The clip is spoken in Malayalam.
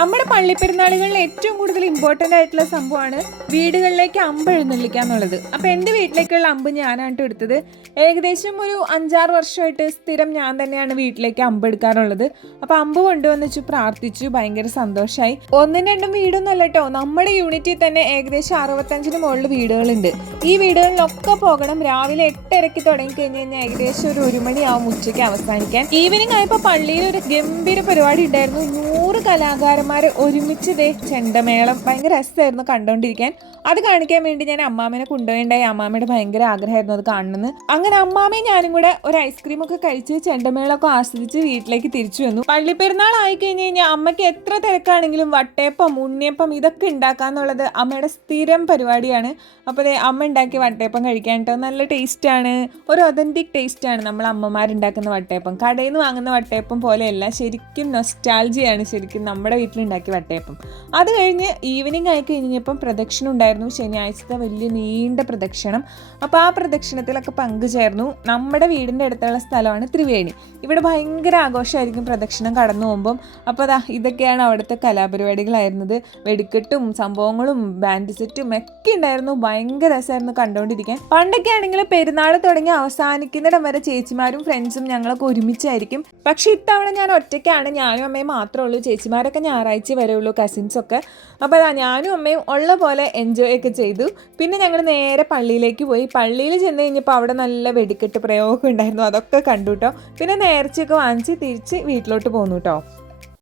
നമ്മുടെ പള്ളിപ്പെരുന്നാളുകളിൽ ഏറ്റവും കൂടുതൽ ഇമ്പോർട്ടൻ്റ് ആയിട്ടുള്ള സംഭവമാണ് വീടുകളിലേക്ക് അമ്പ് എഴുന്നള്ളിക്കുക എന്നുള്ളത്. അപ്പോൾ എൻ്റെ വീട്ടിലേക്കുള്ള അമ്പ് ഞാനാണ് എടുത്തത്. ഏകദേശം ഒരു 5-6 വർഷമായിട്ട് സ്ഥിരം ഞാൻ തന്നെയാണ് വീട്ടിലേക്ക് അമ്പ് എടുക്കാറുള്ളത്. അപ്പോൾ അമ്പ് കൊണ്ടുവന്നിച്ചു പ്രാർത്ഥിച്ചു, ഭയങ്കര സന്തോഷമായി. 1-2 വീടൊന്നും അല്ല കേട്ടോ, നമ്മുടെ യൂണിറ്റിൽ തന്നെ ഏകദേശം 65-ന് മുകളിൽ വീടുകളുണ്ട്. ഈ വീടുകളിലൊക്കെ പോകണം. രാവിലെ 8:30 തുടങ്ങി കഴിഞ്ഞാൽ ഏകദേശം ഒരു 1 മണിയാവും ഉച്ചയ്ക്ക് അവസാനിക്കാൻ. ഈവനിങ് ആയപ്പോൾ പള്ളിയിൽ ഒരു ഗംഭീര പരിപാടി ഉണ്ടായിരുന്നു. 100 കലാകാരന്മാർ ഒരുമിച്ച് ചെണ്ടമേളം, ഭയങ്കര രസമായിരുന്നു കണ്ടുകൊണ്ടിരിക്കാൻ. അത് കാണിക്കാൻ വേണ്ടി ഞാൻ അമ്മാമ്മേനെ കൊണ്ടുപോയിണ്ടായി. അമ്മാമ്മയുടെ ഭയങ്കര ആഗ്രഹമായിരുന്നു അത് കാണുന്നത്. അങ്ങനെ അമ്മാമ്മയും ഞാനും കൂടെ ഒരു ഐസ്ക്രീം ഒക്കെ കഴിച്ച് ചെണ്ടമേളമൊക്കെ ആസ്വദിച്ച് വീട്ടിലേക്ക് തിരിച്ചു വന്നു. പള്ളിപ്പെരുന്നാൾ ആയി കഴിഞ്ഞ് കഴിഞ്ഞാൽ അമ്മയ്ക്ക് എത്ര തിരക്കാണെങ്കിലും വട്ടയപ്പം, ഉണ്ണിയപ്പം ഇതൊക്കെ ഉണ്ടാക്കാന്നുള്ളത് അമ്മയുടെ സ്ഥിരം പരിപാടിയാണ്. അപ്പോൾ അമ്മ ഉണ്ടാക്കിയ വട്ടയപ്പം കഴിക്കാനിട്ടോ നല്ല ടേസ്റ്റാണ്. ഒരു ഒതൻറ്റിക് ടേസ്റ്റാണ് നമ്മൾ അമ്മമാരുണ്ടാക്കുന്ന വട്ടയപ്പം. കടയിൽ നിന്ന് വാങ്ങുന്ന വട്ടയപ്പം പോലെയല്ല, ശരിക്കും നൊസ്റ്റാൾജിയാണ് ശരിക്കും നമ്മുടെ വീട്ടിലുണ്ടാക്കിയ വട്ടയപ്പം. അത് കഴിഞ്ഞ് ഈവനിങ് ആയി കഴിഞ്ഞപ്പം പ്രദക്ഷിണം ഉണ്ടായിരുന്നു. ശനിയാഴ്ചത്തെ വലിയ നീണ്ട പ്രദക്ഷിണം. അപ്പോൾ ആ പ്രദക്ഷിണത്തിലൊക്കെ പങ്കുചേർന്നു. നമ്മുടെ വീടിൻ്റെ അടുത്തുള്ള സ്ഥലമാണ് ത്രിവേണി. ഇവിടെ ഭയങ്കര ആഘോഷമായിരിക്കും പ്രദക്ഷിണം കടന്നു പോകുമ്പം. അപ്പോൾ ഇതൊക്കെയാണ് അവിടുത്തെ കലാപരിപാടികളായിരുന്നത്. വെടിക്കെട്ടും സംഭവങ്ങളും ബാൻഡ് സെറ്റും ഒക്കെ ഉണ്ടായിരുന്നു. ഭയങ്കര രസമായിരുന്നു കണ്ടുകൊണ്ടിരിക്കാൻ. പണ്ടൊക്കെ ആണെങ്കിൽ പെരുന്നാൾ തുടങ്ങി അവസാനിക്കുന്നിടം വരെ ചേച്ചിമാരും ഫ്രണ്ട്സും ഞങ്ങളൊക്കെ ഒരുമിച്ചായിരിക്കും. പക്ഷെ ഇത്തവണ ഞാൻ ഒറ്റയ്ക്കാണ്. ഞാനും അമ്മയും മാത്രമേ ഉള്ളൂ. ചേച്ചിമാരൊക്കെ ഞായറാഴ്ച വരെ ഉള്ളൂ, കസിൻസൊക്കെ. അപ്പോൾ ഞാനും അമ്മയും ഉള്ള പോലെ എൻജോയ് ഒക്കെ ചെയ്തു. പിന്നെ ഞങ്ങൾ നേരെ പള്ളിയിലേക്ക് പോയി. പള്ളിയിൽ ചെന്ന് കഴിഞ്ഞപ്പോൾ അവിടെ നല്ല വെടിക്കെട്ട് പ്രയോഗമൊക്കെ ഉണ്ടായിരുന്നു. അതൊക്കെ കണ്ടു കേട്ടോ. പിന്നെ നേർച്ചയൊക്കെ വാങ്ങിച്ച് തിരിച്ച് വീട്ടിലോട്ട് പോന്നു കേട്ടോ.